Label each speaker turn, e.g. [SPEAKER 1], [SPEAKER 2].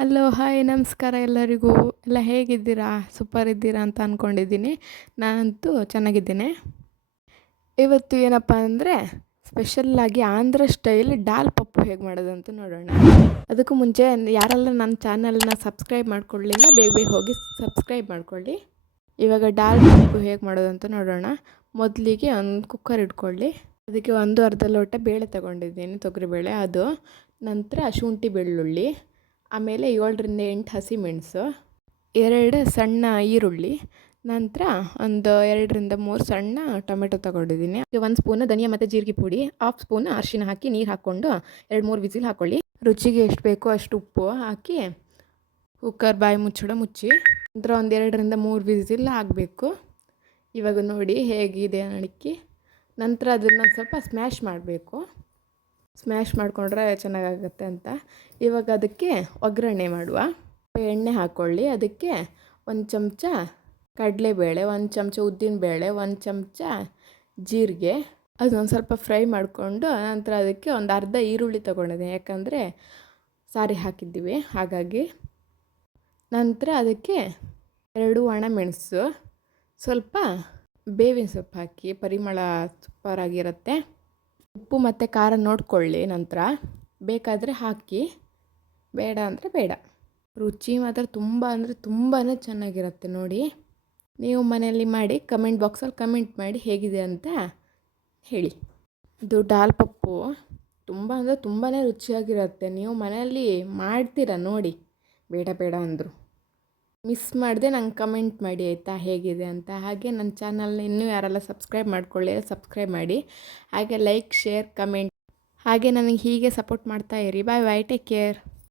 [SPEAKER 1] Hello, hi, ನಮಸ್ಕಾರ ಎಲ್ಲರಿಗೂ. ಎಲ್ಲ ಹೇಗಿದ್ದೀರಾ? ಸೂಪರ್ ಇದ್ದೀರಾ ಅಂತ ಅಂದ್ಕೊಂಡಿದ್ದೀನಿ ನಾನಂತೂ ಚೆನ್ನಾಗಿದ್ದೀನಿ. ಇವತ್ತು ಏನಪ್ಪ ಅಂದರೆ ಸ್ಪೆಷಲ್ಲಾಗಿ ಆಂಧ್ರ ಸ್ಟೈಲ್ ಡಾಲ್ ಪಪ್ಪು ಹೇಗೆ ಮಾಡೋದಂತ ನೋಡೋಣ. ಅದಕ್ಕೂ ಮುಂಚೆ ಯಾರೆಲ್ಲ ನನ್ನ ಚಾನಲ್ನ ಸಬ್ಸ್ಕ್ರೈಬ್ ಮಾಡ್ಕೊಳ್ಳಿಲ್ಲ, ಬೇಗ ಬೇಗ ಹೋಗಿ ಸಬ್ಸ್ಕ್ರೈಬ್ ಮಾಡ್ಕೊಳ್ಳಿ. ಇವಾಗ ಡಾಲ್ ಪಪ್ಪು ಹೇಗೆ ಮಾಡೋದು ಅಂತ ನೋಡೋಣ. ಮೊದಲಿಗೆ ಒಂದು ಕುಕ್ಕರ್ ಇಟ್ಕೊಳ್ಳಿ. ಅದಕ್ಕೆ ಒಂದು ಅರ್ಧ ಲೋಟ ಬೇಳೆ ತಗೊಂಡಿದ್ದೀನಿ, ತೊಗರಿಬೇಳೆ. ಅದು. ನಂತರ ಶುಂಠಿ ಬೆಳ್ಳುಳ್ಳಿ. ಆಮೇಲೆ ಏಳರಿಂದ ಎಂಟು ಹಸಿಮೆಣಸು ಎರಡು ಸಣ್ಣ ಈರುಳ್ಳಿ, ನಂತರ ಒಂದು ಎರಡರಿಂದ ಮೂರು ಸಣ್ಣ ಟೊಮೆಟೊ ತಗೊಂಡಿದ್ದೀನಿ. ಒಂದು ಸ್ಪೂನ್ ಧನಿಯಾ ಮತ್ತು ಜೀರಿಗೆ ಪುಡಿ ಹಾಫ್ ಸ್ಪೂನ್ ಅರಿಶಿನ ಹಾಕಿ ನೀರು ಹಾಕ್ಕೊಂಡು ಎರಡು ಮೂರು ವಿಸಿಲ್ ಹಾಕ್ಕೊಳ್ಳಿ ರುಚಿಗೆ ಎಷ್ಟು ಬೇಕೋ ಅಷ್ಟು ಉಪ್ಪು ಹಾಕಿ ಕುಕ್ಕರ್ ಬಾಯಿ ಮುಚ್ಚಿಡ ಮುಚ್ಚಿ, ನಂತರ ಒಂದು ಎರಡರಿಂದ ಮೂರು ವಿಸಿಲ್ ಹಾಕಬೇಕು. ಇವಾಗ ನೋಡಿ ಹೇಗಿದೆ ಅಡಿಕೆ. ನಂತರ ಅದನ್ನು ಸ್ವಲ್ಪ ಸ್ಮ್ಯಾಶ್ ಮಾಡಬೇಕು. ಸ್ಮ್ಯಾಶ್ ಮಾಡಿಕೊಂಡ್ರೆ ಚೆನ್ನಾಗಾಗುತ್ತೆ ಅಂತ. ಇವಾಗ ಅದಕ್ಕೆ ಒಗ್ಗರಣೆ ಮಾಡುವ. ಎಣ್ಣೆ ಹಾಕ್ಕೊಳ್ಳಿ ಅದಕ್ಕೆ ಒಂದು ಚಮಚ ಕಡಲೆಬೇಳೆ, ಒಂದು ಚಮಚ ಉದ್ದಿನಬೇಳೆ, ಒಂದು ಚಮಚ ಜೀರಿಗೆ. ಅದೊಂದು ಸ್ವಲ್ಪ ಫ್ರೈ ಮಾಡಿಕೊಂಡು ನಂತರ ಅದಕ್ಕೆ ಒಂದು ಅರ್ಧ ಈರುಳ್ಳಿ ತೊಗೊಂಡಿದ್ದೆ. ಯಾಕಂದರೆ ಸಾರಿ ಹಾಕಿದ್ದೀವಿ. ಹಾಗಾಗಿ ನಂತರ ಅದಕ್ಕೆ ಎರಡು ಒಣಮೆಣಸು, ಸ್ವಲ್ಪ ಬೇವಿನ ಸೊಪ್ಪು ಹಾಕಿ, ಪರಿಮಳ ಸೂಪರಾಗಿರುತ್ತೆ. ಉಪ್ಪು ಮತ್ತು ಖಾರ ನೋಡಿಕೊಳ್ಳಿ ನಂತರ. ಬೇಕಾದರೆ ಹಾಕಿ. ಬೇಡ ಅಂದರೆ ಬೇಡ. ರುಚಿ ಮಾತ್ರ ತುಂಬ ಅಂದರೆ ತುಂಬಾ ಚೆನ್ನಾಗಿರುತ್ತೆ ನೋಡಿ. ನೀವು ಮನೆಯಲ್ಲಿ ಮಾಡಿ ಕಮೆಂಟ್ ಬಾಕ್ಸಲ್ಲಿ ಕಮೆಂಟ್ ಮಾಡಿ ಹೇಗಿದೆ ಅಂತ ಹೇಳಿ. ಇದು ದಾಲ್ ಪಪ್ಪು. ತುಂಬ ಅಂದರೆ ತುಂಬಾ ರುಚಿಯಾಗಿರುತ್ತೆ. ನೀವು ಮನೆಯಲ್ಲಿ ಮಾಡ್ತೀರಾ ನೋಡಿ. ಬೇಡ ಬೇಡ ಅಂದರು. ಮಿಸ್ ಮಾಡಿದೆ ನಂಗೆ ಕಮೆಂಟ್ ಮಾಡಿ ಆಯಿತಾ ಹೇಗಿದೆ ಅಂತ. ಹಾಗೆ ನನ್ನ ಚಾನಲ್ನ ಇನ್ನೂ ಯಾರೆಲ್ಲ ಸಬ್ಸ್ಕ್ರೈಬ್ ಮಾಡ್ಕೊಳ್ಳಿ ಸಬ್ಸ್ಕ್ರೈಬ್ ಮಾಡಿ. ಹಾಗೆ ಲೈಕ್, ಶೇರ್, ಕಮೆಂಟ್. ಹಾಗೆ ನನಗೆ ಹೀಗೆ ಸಪೋರ್ಟ್ ಮಾಡ್ತಾ ಇರಿ. ಬಾಯ್ ಬಾಯ್ ಟೇಕ್ ಕೇರ್